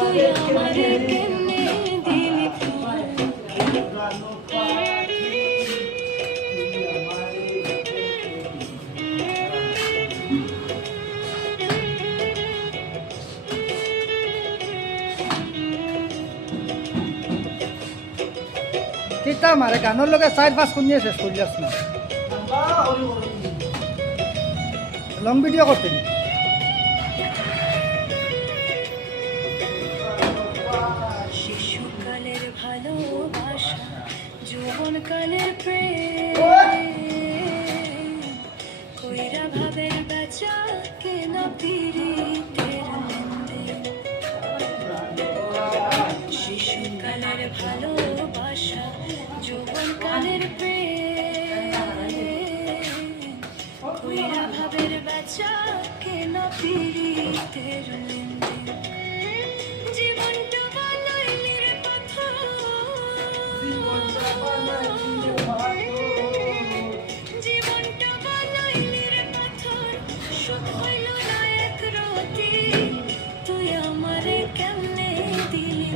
তুই আমারে কেমনে দিলি কিতা মারে গানের লগে 4-5 শুনিয়ে শেষ করি যাস না লং ভিডিও করতেন শিশুকালের ভালোবাসা যৌবনকালের প্রেম কইরা ভাবের বেচা কেনা পিরিতের লেনদেন শিশুকালের ভালোবাসা যৌবনকালের প্রেম কইরা ভাবের বেচা কেনা পিরিতের লেনদেন জীবনটা বানাইলির কথা জীবনটা বানাইলির পাথর শোধ হইল না এক রাতে তুই আমারে কেমনে দিলি